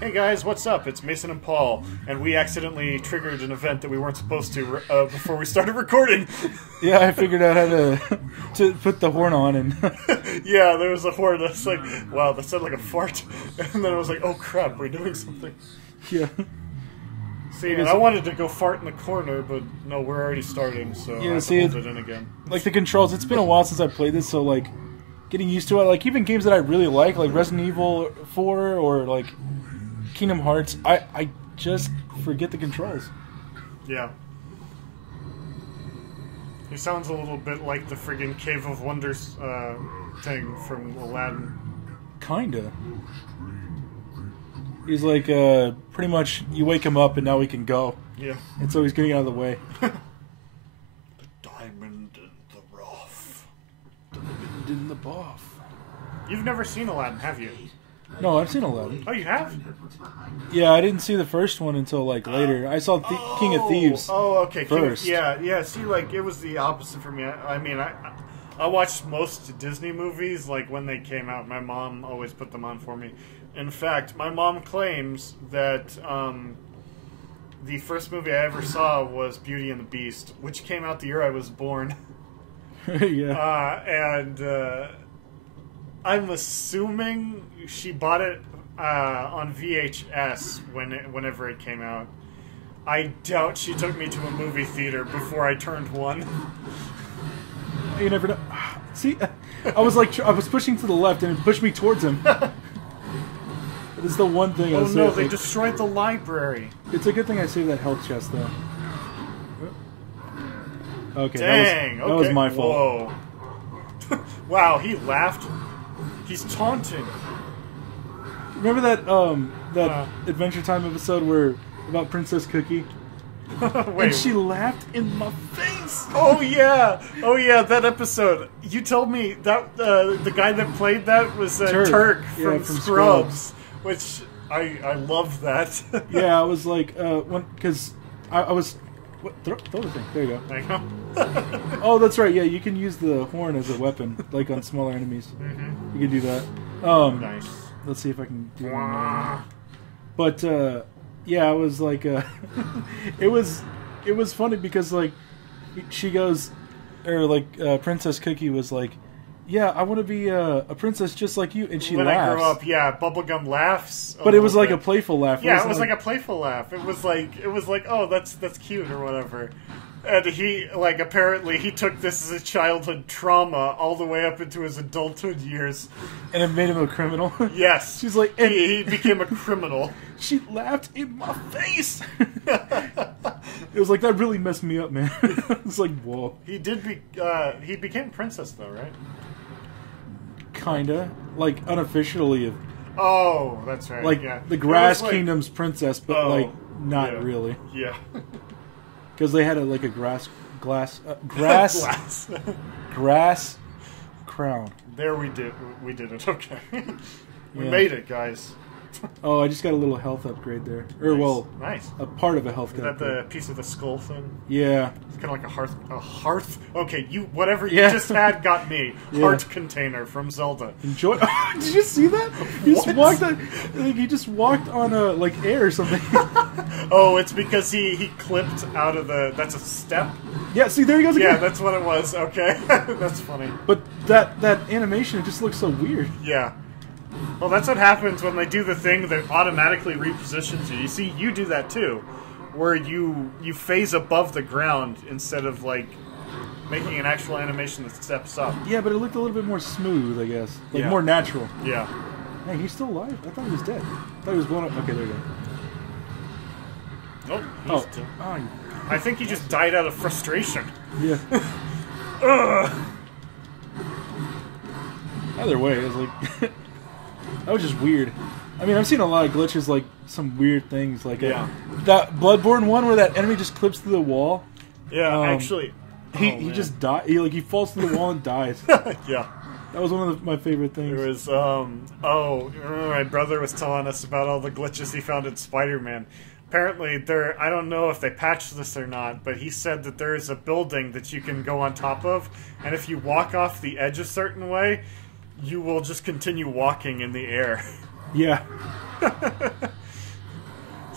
Hey guys, what's up? It's Maysun and Paul, and we accidentally triggered an event that we weren't supposed to before we started recording. Yeah, I figured out how to put the horn on, and yeah, there was a horn that's like, wow, that sounded like a fart, and then I was like, oh crap, we're doing something. yeah. See, and I wanted to go fart in the corner, but no, we're already starting, so I have to hold it in again. Like the controls, it's been a while since I played this, so like getting used to it. Like even games that I really like Resident Evil 4 or like Kingdom Hearts, I just forget the controls. Yeah. He sounds a little bit like the friggin' Cave of Wonders thing from Aladdin. Kinda. He's like, pretty much, you wake him up and now we can go. Yeah. And so he's getting out of the way. The diamond in the rough. Diamond in the buff. You've never seen Aladdin, have you? No, I've seen Aladdin. Oh, you have? Yeah, I didn't see the first one until like later. I saw King of Thieves. Oh, okay. First. Yeah. See, like it was the opposite for me. I mean, I watched most Disney movies like when they came out. My mom always put them on for me. In fact, my mom claims that the first movie I ever saw was Beauty and the Beast, which came out the year I was born. Yeah. And I'm assuming she bought it on VHS whenever it came out. I doubt she took me to a movie theater before I turned 1. You never know. See, I was pushing to the left and it pushed me towards him. This is the one thing I Oh say. no, they destroyed the library. It's a good thing I saved that health chest, though. Okay, Dang, that was my fault. Whoa. Wow, he laughed. He's taunting. Remember that Adventure Time episode about Princess Cookie? Wait, and she laughed in my face. Oh yeah, that episode. You told me that the guy that played that was Turk from Scrubs, which I love that. Yeah, I was like, because I was. Throw the thing. There you go. There you go. Oh, that's right. Yeah, you can use the horn as a weapon, like on smaller enemies. Mm-hmm. You can do that. Nice. Let's see if I can do that. But yeah, I was like, it was funny because like she goes, or like Princess Cookie was like, yeah, I want to be a princess just like you, and she when laughs. I grow up, yeah, Bubblegum laughs. But it was like a playful laugh. Yeah, it was like a playful laugh. It was like, oh, that's cute or whatever. And he, like, apparently he took this as a childhood trauma all the way up into his adulthood years. And it made him a criminal? Yes. She's like... He became a criminal. She laughed in my face! It was like, that really messed me up, man. It's like, whoa. He became princess, though, right? Kinda. Like, unofficially. Oh, that's right. Like, yeah. the Grass like, Kingdom's princess, but, like, not really. Yeah. Because they had a grass crown. There we did it. Okay, we Yeah. made it, guys. Oh, I just got a little health upgrade there, or Nice. well, Nice. a part of a health. Is that the piece of the skull thing? Yeah. It's kind of like a hearth. A hearth. Okay, whatever you Yeah. just had got me. Yeah. Heart container from Zelda. Enjoy. Did you see that? He just walked on, like he just walked on like air or something. Oh, it's because he clipped out of the. That's a step. Yeah. See, there he goes again. Yeah, that's what it was. Okay, that's funny. But that animation, it just looks so weird. Yeah. Well, that's what happens when they do the thing that automatically repositions you. You see, you do that too, where you phase above the ground instead of like making an actual animation that steps up. Yeah, but it looked a little bit more smooth, I guess, like Yeah. more natural. Yeah. Hey, he's still alive? I thought he was dead. I thought he was blown up. Okay, there you go. Oh, he's still. I think he just died out of frustration. Yeah. Ugh. Either way, it was like that was just weird. I mean, I've seen a lot of glitches, like some weird things, like that Bloodborne one where that enemy just clips through the wall. Yeah, actually, he just died. He falls through the wall and dies. Yeah, that was one of my favorite things. It was remember my brother was telling us about all the glitches he found in Spider-Man. Apparently, I don't know if they patched this or not, but he said that there is a building that you can go on top of, and if you walk off the edge a certain way, you will just continue walking in the air. Yeah.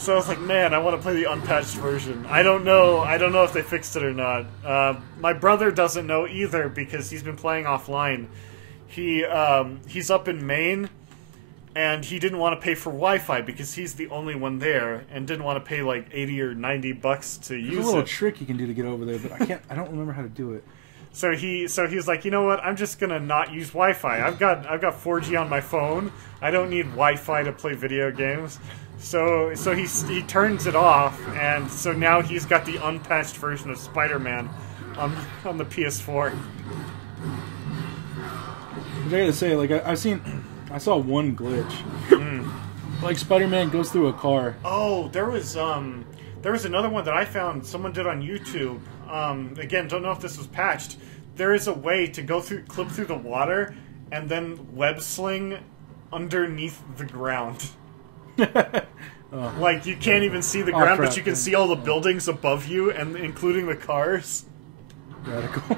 So I was like, man, I want to play the unpatched version. I don't know if they fixed it or not. My brother doesn't know either because he's been playing offline. He's up in Maine, and he didn't want to pay for Wi-Fi because he's the only one there, and didn't want to pay like $80 or $90 to use it. There's a little trick you can do to get over there, but I don't remember how to do it. So he's like, you know what? I'm just gonna not use Wi-Fi. I've got 4G on my phone. I don't need Wi-Fi to play video games. So he turns it off, and so now he's got the unpatched version of Spider-Man on the PS4. I gotta say, like I saw one glitch. Like Spider-Man goes through a car. Oh, there was another one that I found someone did on YouTube. Again, don't know if this was patched. There is a way to clip through the water and then web sling underneath the ground. Like you can't even see the ground, but you can see all the buildings above you, and including the cars. Radical.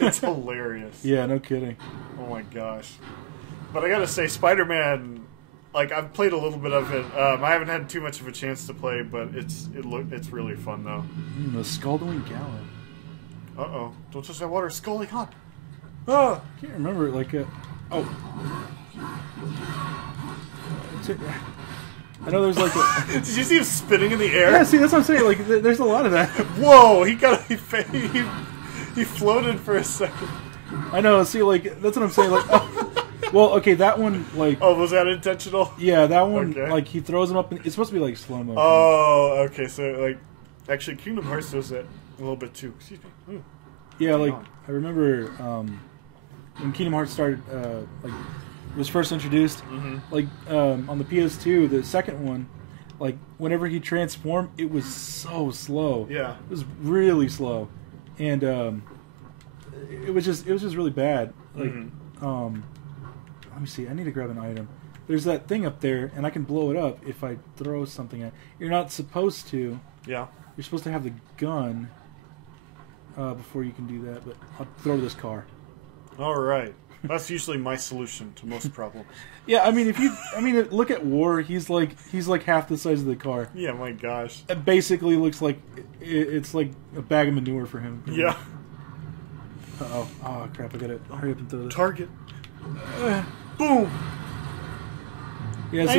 It's hilarious. Yeah, no kidding. Oh my gosh. But I gotta say, Spider-Man, like, I've played a little bit of it. I haven't had too much of a chance to play, but it's really fun, though. The scalding gallon. Uh-oh. Don't touch that water. It's scalding hot. Oh! I can't remember, like, oh. I know there's, like, a... Did you see him spinning in the air? Yeah, see, that's what I'm saying. Like, there's a lot of that. Whoa! He floated for a second. I know, see, like, that's what I'm saying. Like, oh. Well, okay, that one, like... Oh, was that intentional? Yeah, that one, okay. Like, he throws him up, and it's supposed to be, like, slow-mo. Oh, okay, so, like... Actually, Kingdom Hearts does that a little bit, too. Excuse me. Ooh. Yeah, like, I remember, when Kingdom Hearts started, like, was first introduced, like, on the PS2, the second one, like, whenever he transformed, it was so slow. Yeah. It was really slow. And, it was just really bad. Like, let me see. I need to grab an item. There's that thing up there, and I can blow it up if I throw something at. You're not supposed to. Yeah. You're supposed to have the gun before you can do that. But I'll throw this car. All right. That's usually my solution to most problems. Yeah, I mean, look at War. He's like half the size of the car. Yeah, my gosh. It basically looks like it's like a bag of manure for him. Yeah. Uh-oh. Oh, crap. I gotta hurry up and throw this. Target. Boom. Yeah, so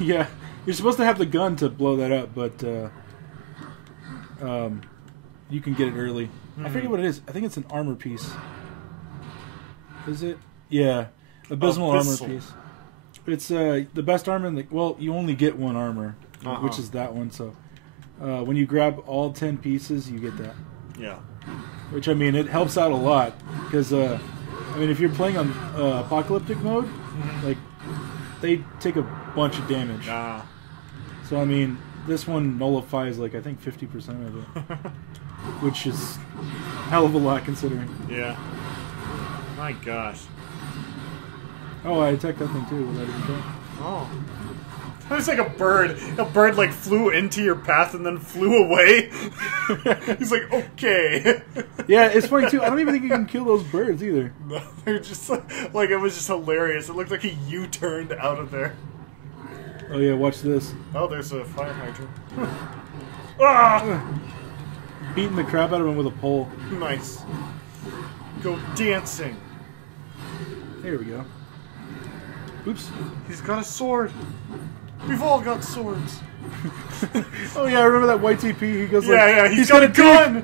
yeah, you're supposed to have the gun to blow that up, but you can get it early. I forget what it is. I think it's an armor piece. Is it? Yeah, abysmal armor piece. It's the best armor in the... Well, you only get one armor, which is that one. So when you grab all 10 pieces, you get that. Yeah. Which, I mean, it helps out a lot because I mean, if you're playing on apocalyptic mode, like, they take a bunch of damage. So, I mean, this one nullifies, like, I think 50% of it. Which is a hell of a lot, considering. Yeah. My gosh. Oh, I attacked that thing, too. Without even trying. Oh. It was like a bird. A bird, like, flew into your path and then flew away. He's like, okay. Yeah, it's funny, too. I don't even think you can kill those birds, either. No, they're just, like, it was just hilarious. It looked like he U-turned out of there. Oh, yeah, watch this. Oh, there's a fire hydrant. Ah! Beating the crap out of him with a pole. Nice. Go dancing. There we go. Oops. He's got a sword. We've all got swords. Oh yeah, I remember that white TP. He goes like, yeah, he's got a gun.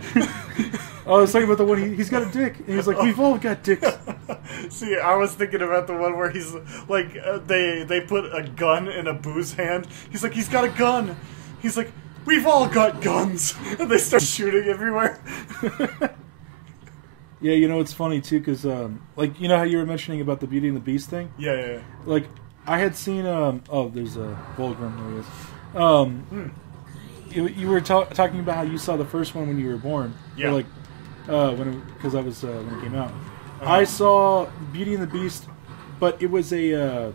Oh, I was talking about the one he's got a dick, and he's like, we've all got dicks. See, I was thinking about the one where he's like, they put a gun in a booze hand. He's like, he's got a gun. He's like, we've all got guns, and they start shooting everywhere. Yeah, you know, it's funny too, because like, you know how you were mentioning about the Beauty and the Beast thing? Yeah. Like, I had seen oh, there's a Volgrim, there he is. You were talking about how you saw the first one when you were born. Yeah. Or like, because I was when it came out. I saw Beauty and the Beast, but it was it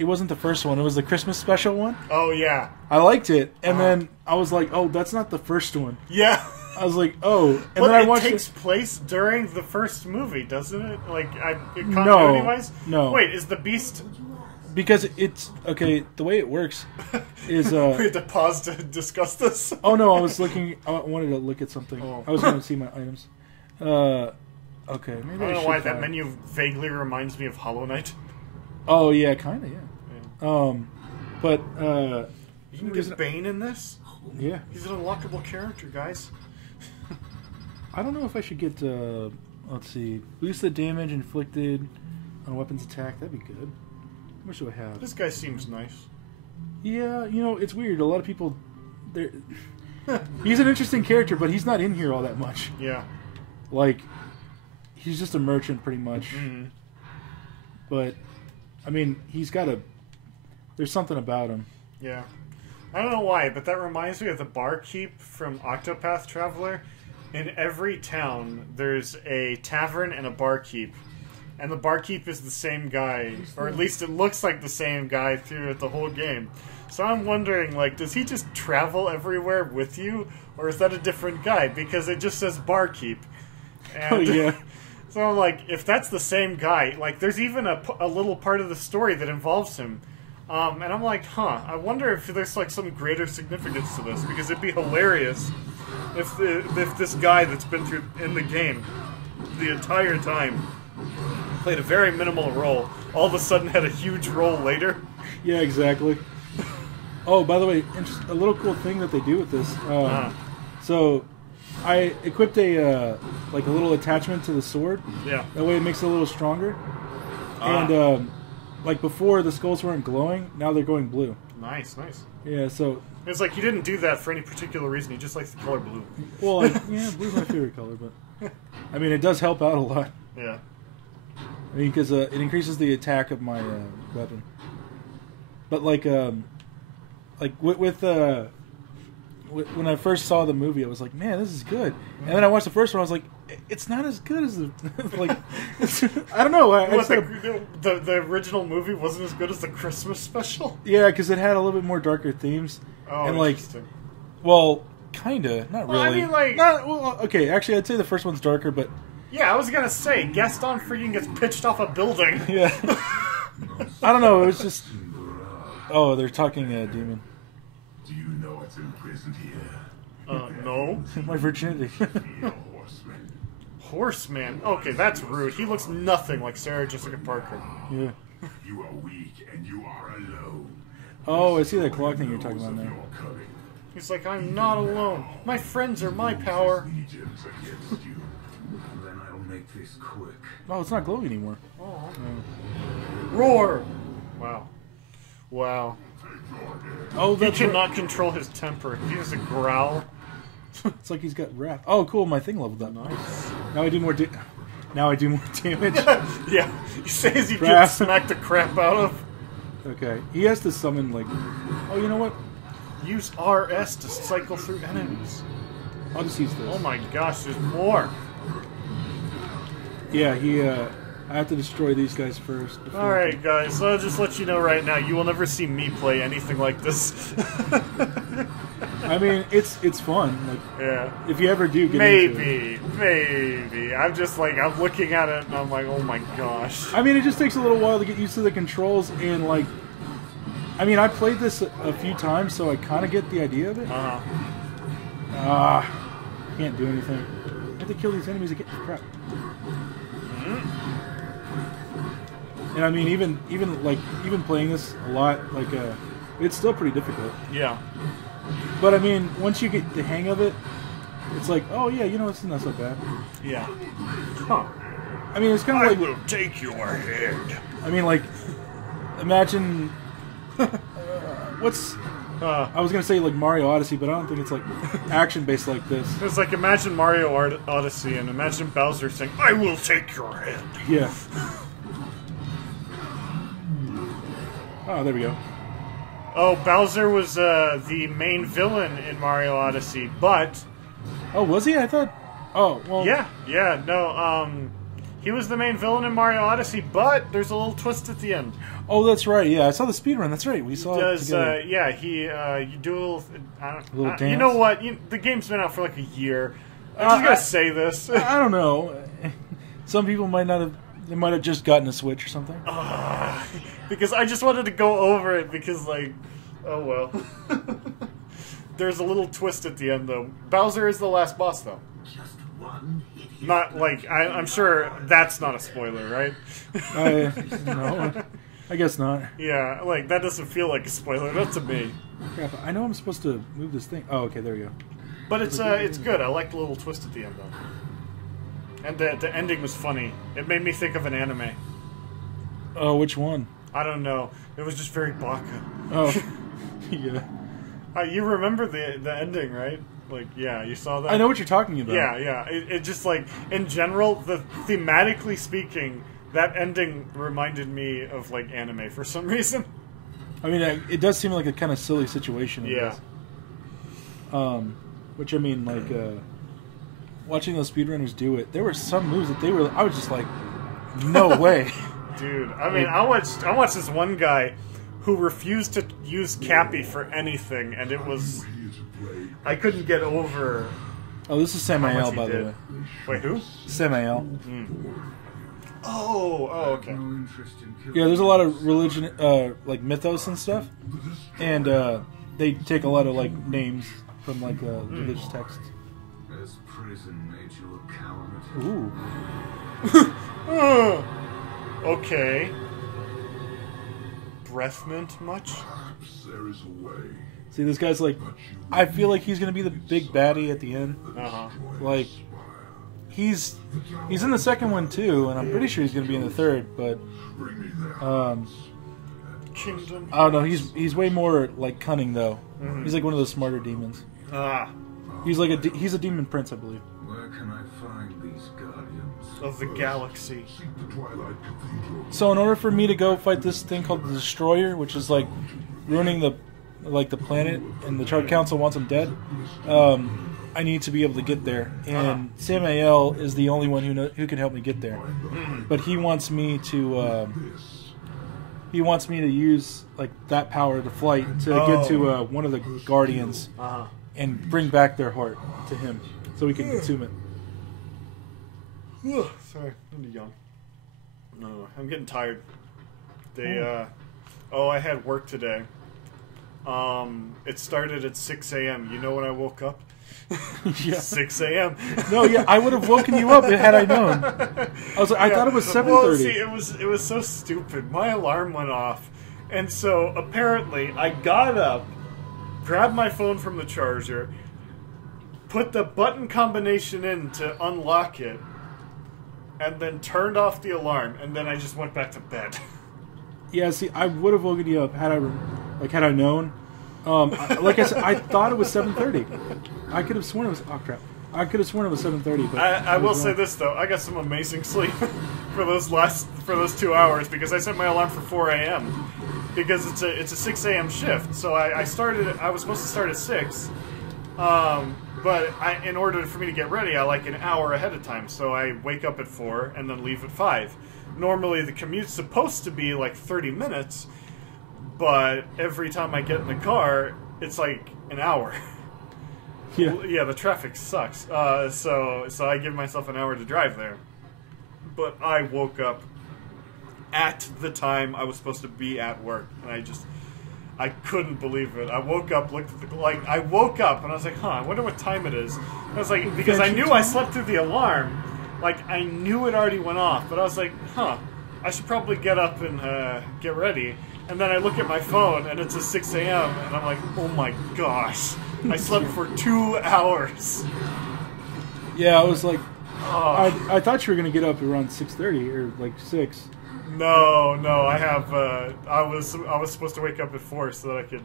wasn't the first one. It was the Christmas special one. Oh yeah. I liked it, and then I was like, oh, that's not the first one. Yeah. I was like, oh, and but then I watched it takes place during the first movie, doesn't it? Like, continuity-wise? No. Wait, is the Beast... because it's okay. The way it works is we had to pause to discuss this. Oh no, I was looking. I wanted to look at something. Oh. I was going to see my items. Okay, maybe I don't know why that menu vaguely reminds me of Hollow Knight. Oh yeah, kind of yeah. But you can get Bane in this. Yeah, he's an unlockable character, guys. I don't know if I should get. Let's see, boost the damage inflicted on a weapon's attack. That'd be good. How much do I have? This guy seems nice. Yeah, you know, it's weird. A lot of people, he's an interesting character, but he's not in here all that much. Yeah. Like, he's just a merchant pretty much. Mm-hmm. But, I mean, there's something about him. Yeah. I don't know why, but that reminds me of the barkeep from Octopath Traveler. In every town, there's a tavern and a barkeep. And the barkeep is the same guy, or at least it looks like the same guy throughout the whole game. So I'm wondering, like, does he just travel everywhere with you, or is that a different guy? Because it just says barkeep. And oh, yeah. So I'm like, if that's the same guy, like, there's even a little part of the story that involves him. And I'm like, I wonder if there's, like, some greater significance to this, because it'd be hilarious if this guy that's been in the game the entire time played a very minimal role, all of a sudden had a huge role later. Yeah, exactly. Oh, by the way, a little cool thing that they do with this. So, I equipped a little attachment to the sword. Yeah. That way it makes it a little stronger. And like before, the skulls weren't glowing. Now they're going blue. Nice, nice. Yeah. So it's like you didn't do that for any particular reason. You just like the color blue. Well, yeah, blue's my favorite color, but I mean, it does help out a lot. Yeah. I mean, because it increases the attack of my weapon. But like when I first saw the movie, I was like, man, this is good. And then I watched the first one, I was like, it's not as good as the like. I don't know. The original movie wasn't as good as the Christmas special. Yeah, because it had a little bit more darker themes. Oh, and interesting. Well, kinda, not really. I mean, like, okay. Actually, I'd say the first one's darker, but yeah, I was gonna say Gaston freaking gets pitched off a building. Yeah. I don't know. It was just. Oh, they're talking demon. Do you know what's imprisoned here? No. My virginity. Horseman. Okay, that's rude. He looks nothing like Sarah Jessica Parker. Yeah. You are weak and you are alone. Oh, I see that clock thing you're talking about now. He's like, I'm not alone. My friends are my power. Then I'll make this quick. Oh, it's not glowing anymore. Oh. Roar! Wow. Wow. Oh, he cannot control his temper. He has a growl. It's like he's got wrath. Oh, cool! My thing leveled up. Nice. Now I do more. Now I do more damage. Yeah, he says he gets smacked the crap out of. Okay, he has to summon like. Oh, you know what? Use RS to cycle through enemies. I'll just use this. Oh my gosh, there's more. Yeah, I have to destroy these guys first. Alright, guys, so I'll just let you know right now, you will never see me play anything like this. I mean, it's fun. Like, yeah. If you ever do get into it. Maybe. I'm just like, I'm looking at it and I'm like, oh my gosh. I mean, it just takes a little while to get used to the controls and, like, I mean, I played this a few times, so I kind of get the idea of it. Can't do anything. I have to kill these enemies again. Crap. And I mean, even playing this a lot, like, it's still pretty difficult. Yeah. But I mean, once you get the hang of it, it's like, oh yeah, you know, it's not so bad. Yeah. Huh. I mean, it's kind of like. I will take your head. I mean, like, imagine. I was gonna say like Mario Odyssey, but I don't think it's like action based like this. It's like imagine Mario Odyssey and imagine Bowser saying, "I will take your head." Yeah. Oh, there we go. Oh, Bowser was the main villain in Mario Odyssey, but... Oh, was he? I thought... Oh, well... Yeah, no, he was the main villain in Mario Odyssey, but there's a little twist at the end. Oh, that's right, yeah, I saw the speedrun, that's right, we saw it together. Yeah, you do a little... dance? You know what, the game's been out for like a year. I'm just gonna say this. I don't know. Some people might not have... They might have just gotten a Switch or something. Because I just wanted to go over it because, like, oh well. There's a little twist at the end, though. Bowser is the last boss, though. Just one hit. Not, like, I'm sure that's not a spoiler, right? No, I guess not. Yeah, like, that doesn't feel like a spoiler, not to me. Crap, I know I'm supposed to move this thing. Oh, okay, there we go. But it's good. I like the little twist at the end, though. And the ending was funny. It made me think of an anime. Oh, which one? I don't know. It was just very baka. Oh, yeah. You remember the ending, right? Like, yeah, you saw that? I know what you're talking about. Yeah. It just, like, in general, thematically speaking, that ending reminded me of, like, anime for some reason. I mean, it does seem like a kind of silly situation. Yeah. Which, I mean, like, watching those speedrunners do it, there were some moves that I was just like, no way. Dude, I mean, I watched this one guy who refused to use Cappy for anything, and it was... I couldn't get over... Oh, this is Samael, by the way. Wait, who? Samael. Oh, okay. Yeah, there's a lot of religion, like mythos and stuff, and they take a lot of like names from like religious texts. Has prison made you a coward? Ooh. Okay. Breath mint much? Perhaps there is a way. See, this guy's like, I feel like he's gonna be the big baddie at the end. Like, he's in the second one too, and I'm pretty sure he's gonna be in the third. But Kingdom. I don't know. He's way more like cunning though. He's like one of those smarter demons. He's like he's a demon prince, I believe. Where can I find these guardians Of the galaxy. Seek the Twilight Cathedral. So in order for me to go fight this thing called the Destroyer, which is like ruining the planet, and the Charter Council wants him dead, I need to be able to get there. And Samael is the only one who can help me get there. But he wants me to use like that power to flight to get to one of the guardians and bring back their heart to him so we can consume it. Sorry, I need to yawn. No, I'm getting tired. I had work today. It started at 6 a.m. You know when I woke up? Yeah. 6 a.m. No, yeah, I would have woken you up had I known. I was like, I thought it was 7:30. Well, see, it was so stupid. My alarm went off, and so apparently I got up, grabbed my phone from the charger, put the button combination in to unlock it, and then turned off the alarm, and then I just went back to bed. Yeah, see, I would have woken you up had I known. Like I said, I thought it was 7:30. I could have sworn it was. Oh crap! I could have sworn it was 7:30. But I will say this though, I got some amazing sleep for those 2 hours because I set my alarm for 4 a.m. because it's a 6 a.m. shift. So I was supposed to start at 6, but in order for me to get ready, I like an hour ahead of time. So I wake up at 4 and then leave at 5. Normally the commute's supposed to be like 30 minutes. But every time I get in the car, it's like an hour. Yeah, the traffic sucks. So I give myself an hour to drive there. But I woke up at the time I was supposed to be at work, and I couldn't believe it. I woke up, looked at I woke up, and I was like, I wonder what time it is. And I was like, because I knew I slept through the alarm. Like, I knew it already went off, but I was like, I should probably get up and get ready. And then I look at my phone, and it's 6 a.m., and I'm like, oh my gosh. I slept for 2 hours. Yeah, I was like, I thought you were going to get up around 6:30 or like 6. No, I have, I was supposed to wake up at 4 so that I could,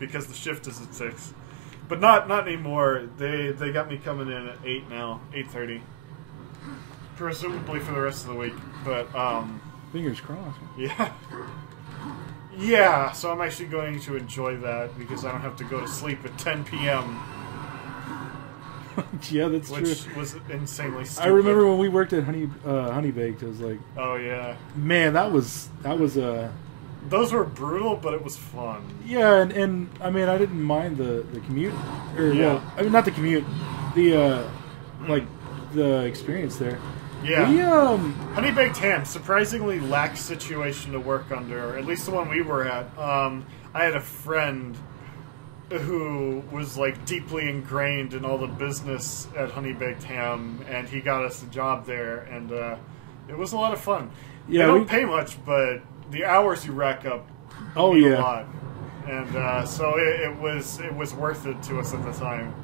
because the shift is at 6. But not anymore. They got me coming in at 8 now, 8:30. Presumably for the rest of the week, but, Fingers crossed. Yeah. Yeah, so I'm actually going to enjoy that because I don't have to go to sleep at 10 p.m. Yeah, that's true. Which was insanely stupid. I remember when we worked at Honey Baked, it was like, oh yeah, man, that was those were brutal, but it was fun. Yeah, and I mean, I didn't mind the commute, or Yeah. well, I mean, not the commute, the like the experience there. Yeah. We, Honey Baked Ham, surprisingly lax situation to work under, at least the one we were at. I had a friend who was like deeply ingrained in all the business at Honey Baked Ham, and he got us a job there, and it was a lot of fun. Yeah, they don't pay much, but the hours you rack up mean a lot, and so it was worth it to us at the time.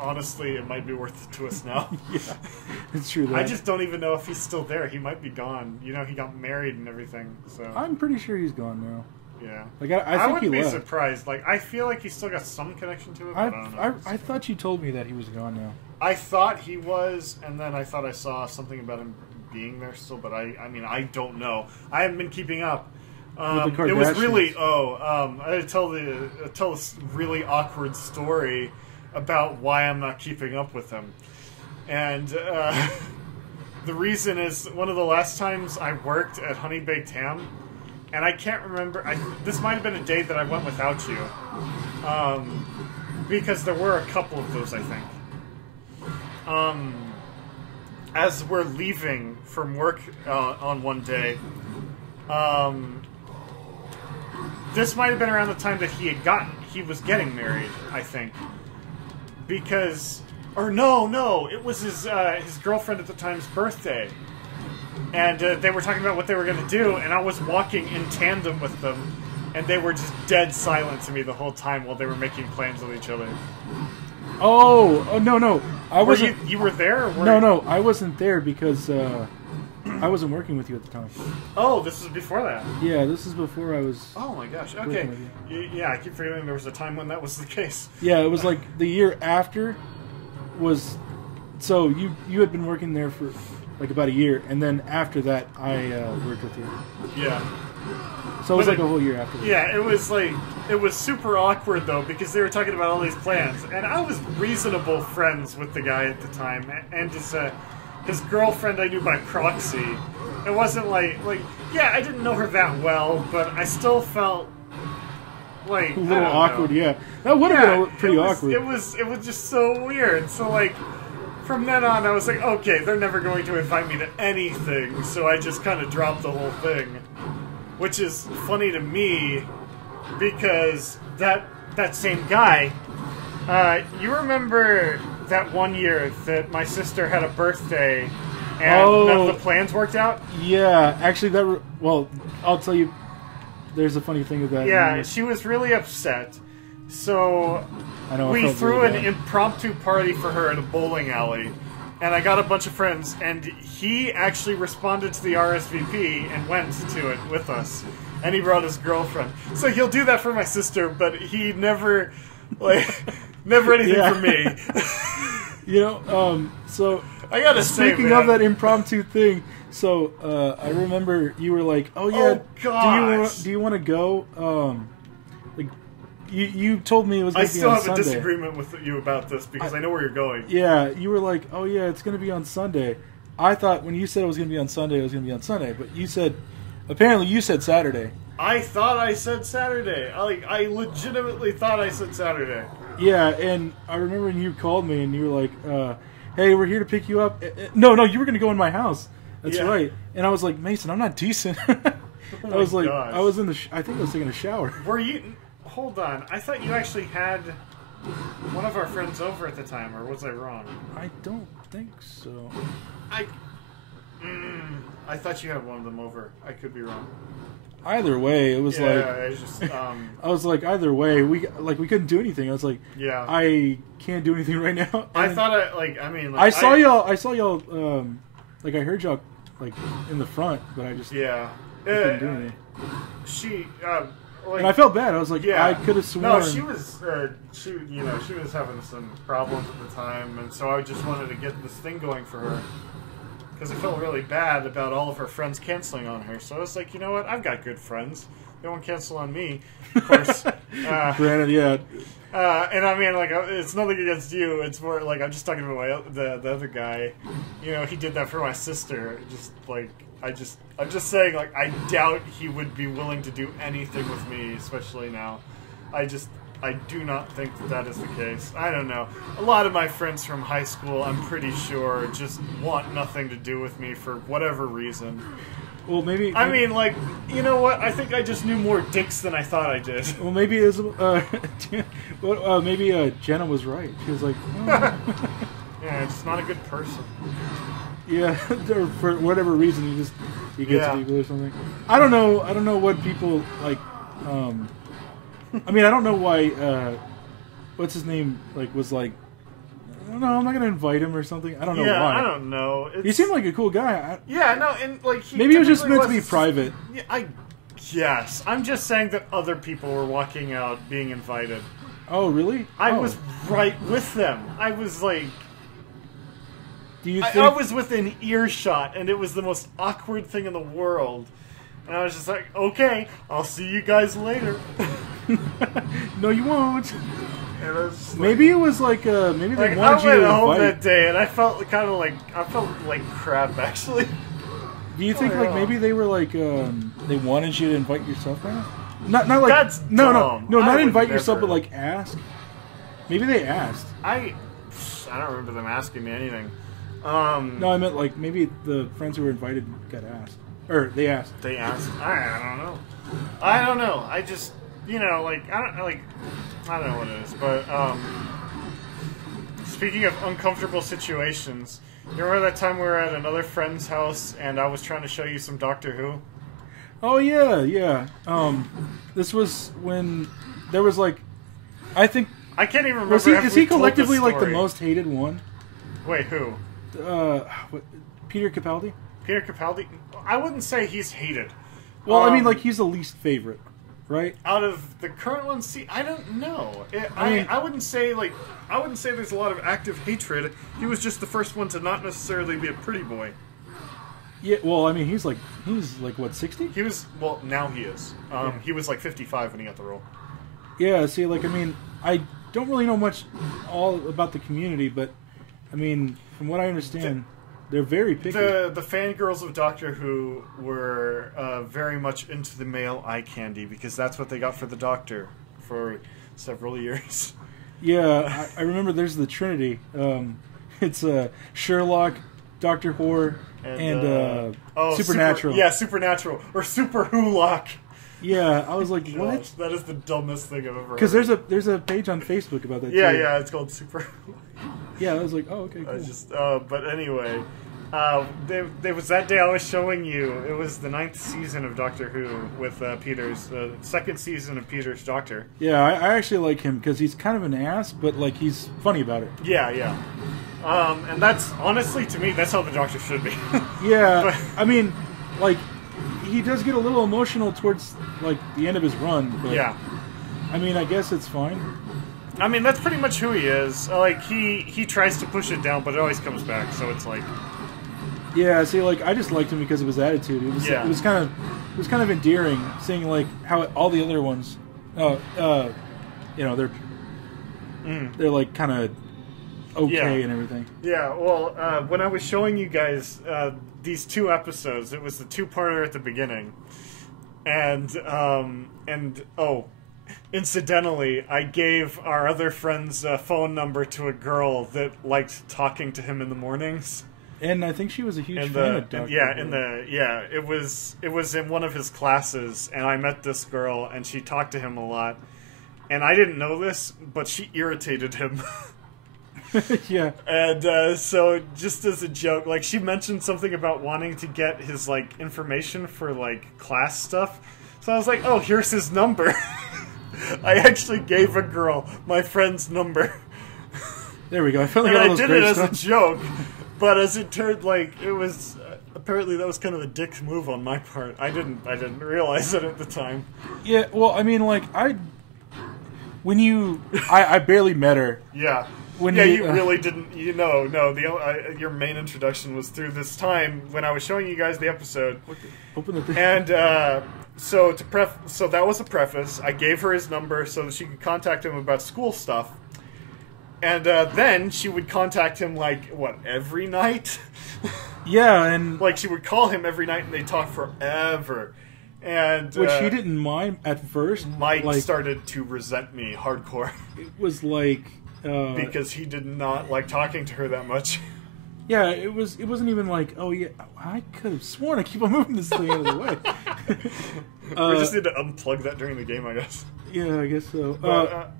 Honestly, it might be worth it to us now. Yeah, it's true. I just don't even know if he's still there. He might be gone. You know, he got married and everything. So I'm pretty sure he's gone now. yeah, Like I think wouldn't he be left. surprised. Like I feel like he's still got some connection to it. But I don't know. I thought you told me that he was gone now. I thought he was, and then I thought I saw something about him being there still. But I mean, I don't know. I haven't been keeping up. With the It was Kardashians. really I tell this really awkward story about why I'm not keeping up with him, and the reason is one of the last times I worked at Honey Baked Ham, and I can't remember. This might have been a day that I went without you, because there were a couple of those, I think. As we're leaving from work on one day, this might have been around the time that he was getting married, I think. Because, or no, it was his girlfriend at the time's birthday, and they were talking about what they were going to do, and I was walking in tandem with them, and they were just dead silent to me the whole time while they were making plans with each other. Oh no, I wasn't. You were there? Or No, I wasn't there because I wasn't working with you at the time. Oh, this was before that. Yeah, this is before I was. Oh my gosh. Okay. Working with Yeah, I keep forgetting there was a time when that was the case. Yeah, it was like the year after was. So you had been working there for like about a year, and then after that I worked with you. Yeah. So it was But like a whole year after. Yeah, it was super awkward though because they were talking about all these plans, and I was reasonable friends with the guy at the time, and his girlfriend I knew by proxy. It wasn't like yeah, I didn't know her that well, but I still felt like A little awkward, yeah. That would have been pretty awkward. It was just so weird. So like from then on, I was like, okay, they're never going to invite me to anything, so I just kind of dropped the whole thing. Which is funny to me because that same guy, you remember that one year that my sister had a birthday and none of the plans worked out? Yeah, actually well, I'll tell you, there's a funny thing with that. Yeah, she was really upset. So I know, we I felt threw really an bad. impromptu party for her in a bowling alley. And I got a bunch of friends, and he actually responded to the RSVP and went to it with us. And he brought his girlfriend. So he'll do that for my sister, but he never, never anything for me. You know, so I gotta say, speaking man, of that impromptu thing, so I remember you were like, "Oh yeah, gosh. do you want to go?" Like you told me it was I going to be still on have Sunday. a disagreement with you about this because I know where you're going. Yeah, you were like, "Oh yeah, it's going to be on Sunday." I thought when you said it was going to be on Sunday, it was going to be on Sunday, but you said apparently you said Saturday. I thought I said Saturday. I legitimately thought I said Saturday. Yeah, and I remember when you called me and you were like, "Hey, we're here to pick you up." No, you were going to go in my house. That's Yeah. right. And I was like, "Mason, I'm not decent." I was like, gosh. I was in the. I think I was taking a shower. Were you? Hold on. I thought you actually had one of our friends over at the time, or was I wrong? I don't think so. I thought you had one of them over. I could be wrong. Either way, it was Yeah, like it's just. I was like, either way, we couldn't do anything. I was like, Yeah. I can't do anything right now. I And thought I mean, I saw y'all. Like I heard y'all like in the front, but I just Yeah. couldn't do anything. She. And I felt bad. I was like, Yeah. I could have sworn. No, she was. She was having some problems at the time, and so I just wanted to get this thing going for her. Because I felt really bad about all of her friends canceling on her. So I was like, you know what? I've got good friends. They won't cancel on me. Of course. Granted, yeah. And I mean, like, it's nothing against you. It's more like I'm just talking about the other guy. You know, he did that for my sister. Just like I'm just saying, like, I doubt he would be willing to do anything with me, especially now. I do not think that is the case. I don't know. A lot of my friends from high school, I'm pretty sure, just want nothing to do with me for whatever reason. Well, maybe... I mean, like, you know what? I think I just knew more dicks than I thought I did. Well, maybe it was, maybe Jenna was right. She was like, oh. Yeah, just not a good person. Yeah, or for whatever reason, he gets people or something. I don't know what people like. I mean, I don't know why. What's his name? Like, was like, I don't know. I'm not gonna invite him or something. I don't know why. I don't know. He seemed like a cool guy. And like maybe it was just meant to be private. Yes, I'm just saying that other people were walking out being invited. Oh, really? I was right with them. I was like. Do you think... I was within earshot, and it was the most awkward thing in the world. And I was just like, okay, I'll see you guys later. No, you won't. And it was maybe it was like, maybe they wanted you to invite. I went home that day, and I felt like crap, actually. Do you think, like, maybe they were like, they wanted you to invite yourself now? Not like... That's dumb. No, not invite yourself, but like ask. Maybe they asked. I don't remember them asking me anything. No, I meant like maybe the friends who were invited got asked, or they asked. They asked. I don't know. I just, I don't know what it is. But speaking of uncomfortable situations, you remember that time we were at another friend's house and I was trying to show you some Doctor Who? Oh yeah. This was when there was like, I think I can't even remember. Is he collectively like the most hated one? Wait, who? Peter Capaldi? Peter Capaldi? I wouldn't say he's hated. Well, I mean, like, he's the least favorite, right? Out of the current ones, see, I don't know. I wouldn't say there's a lot of active hatred. He was just the first one to not necessarily be a pretty boy. Yeah, well, I mean, he's like what, 60? Now he is. He was like 55 when he got the role. Yeah, see, like, I mean, I don't really know much all about the community, but, I mean, from what I understand, they're very picky. The fangirls of Doctor Who were very much into the male eye candy because that's what they got for the Doctor for several years. Yeah, I remember there's the Trinity. It's Sherlock, Doctor Who, and Supernatural. Supernatural. Or Super Who-Lock. Yeah, I was like, what? Gosh, that is the dumbest thing I've ever heard. Because there's a page on Facebook about that too. Yeah, it's called Super Yeah, I was like, oh, okay, cool. But anyway, there was that day I was showing you. It was the 9th season of Doctor Who with Peter's, second season of Peter's Doctor. Yeah, I actually like him because he's kind of an ass, but like he's funny about it. Yeah. And that's, honestly, to me, that's how the Doctor should be. Yeah, I mean, like, he does get a little emotional towards, like, the end of his run, but... Yeah. I mean, I guess it's fine. I mean, that's pretty much who he is. Like, he tries to push it down, but it always comes back, so it's like... Yeah, see, like, I just liked him because of his attitude. It was kind of endearing, seeing, like, how all the other ones, they're like, kind of okay and everything. Yeah, well, when I was showing you guys these 2 episodes, it was the 2-parter at the beginning, and incidentally, I gave our other friend's phone number to a girl that liked talking to him in the mornings. And I think she was a huge fan of Doctor Who. It was in one of his classes, and I met this girl, and she talked to him a lot. And I didn't know this, but she irritated him. Yeah. And so, just as a joke, like, she mentioned something about wanting to get his, like, information for, like, class stuff. So I was like, oh, here's his number. I actually gave a girl my friend's number. There we go. I finally got all those did great it stuff. as a joke, but as it turned, like, it was apparently that was kind of a dick move on my part. I didn't realize it at the time. Yeah, well, I mean, like, I barely met her. Yeah. You really didn't. Your main introduction was through this time when I was showing you guys the episode. Open the thing. And so that was a preface. I gave her his number so that she could contact him about school stuff. And then she would contact him, like, every night? Yeah, and... Like, she would call him every night and they'd talk forever. And which he didn't mind at first. Mike like, started to resent me hardcore. It was like because he did not like talking to her that much. Yeah, it wasn't even like, oh yeah, I could have sworn I keep on moving this thing out of the way. We just need to unplug that during the game, I guess. Yeah, I guess so.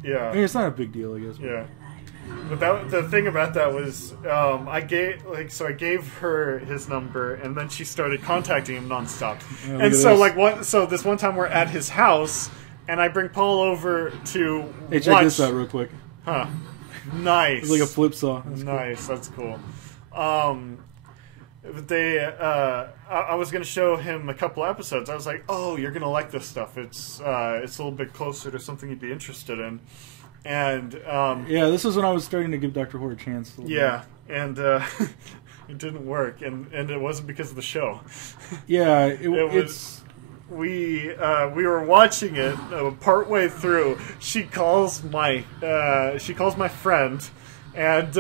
Yeah. I mean, it's not a big deal, I guess. Yeah. But the thing about that was, I gave her his number, and then she started contacting him nonstop. Oh, and so this one time we're at his house, and I bring Paul over to Hey, check this out real quick. Huh. Nice. It's like a flip saw. That's nice. Cool. That's cool. I was gonna show him a couple episodes. I was like, "Oh, you're gonna like this stuff. It's a little bit closer to something you'd be interested in." And yeah, this is when I was starting to give Dr. Who a chance. Yeah, and it didn't work, and it wasn't because of the show. Yeah, it's. We were watching it partway through. She calls my friend, and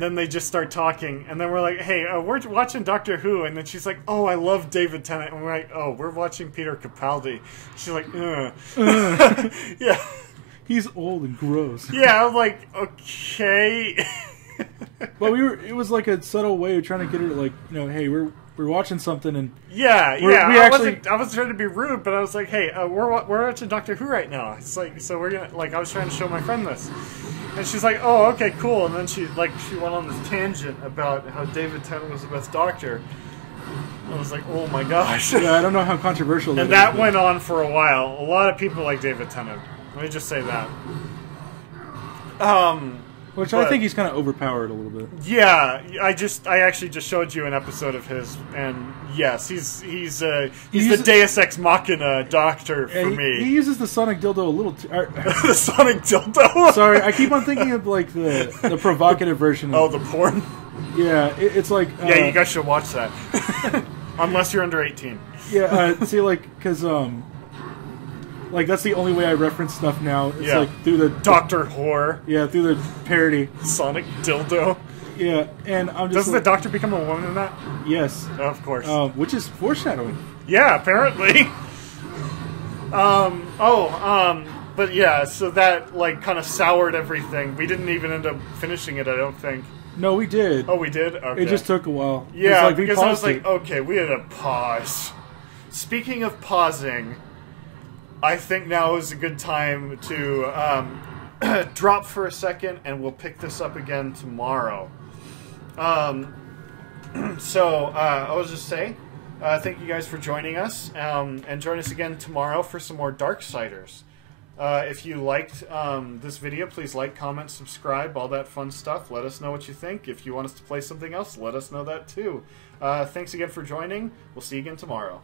then they just start talking, and then we're like, "Hey, we're watching Doctor Who," and then she's like, "Oh, I love David Tennant," and we're like, "Oh, we're watching Peter Capaldi." She's like, "Yeah, he's old and gross." Yeah, I'm like, okay. But it was like a subtle way of trying to get her to, like, hey, we're watching something, and I was trying to be rude, but I was like, hey, we're watching Doctor Who right now. It's like, so we're gonna, like, I was trying to show my friend this, and she's like, oh, okay, cool, and then she went on this tangent about how David Tennant was the best Doctor. I was like, oh my gosh. Yeah, I don't know how controversial that is. And that went on for a while. A lot of people like David Tennant. Let me just say that. Which I think he's kind of overpowered a little bit. Yeah, I actually just showed you an episode of his, and yes, he's the Deus Ex Machina Doctor for me. He uses the sonic dildo a little too. The sonic dildo. Sorry, I keep on thinking of like the provocative version. Oh, the porn. Yeah, it's like. Yeah, you guys should watch that, unless you're under 18. Yeah, see, like, because like, that's the only way I reference stuff now. It's like through the Doctor Whore. Yeah, through the parody. Sonic dildo. Yeah, and I'm just. Doesn't the Doctor become a woman in that? Yes, of course. Which is foreshadowing. Yeah, apparently. But yeah, so that like kind of soured everything. We didn't even end up finishing it, I don't think. No, we did. Oh, we did? Okay. It just took a while. Yeah, like, because I was like, okay, we had to pause. Speaking of pausing, I think now is a good time to drop for a second, and we'll pick this up again tomorrow. So, I was just saying, thank you guys for joining us, and join us again tomorrow for some more Darksiders. If you liked this video, please like, comment, subscribe, all that fun stuff. Let us know what you think. If you want us to play something else, let us know that too. Thanks again for joining. We'll see you again tomorrow.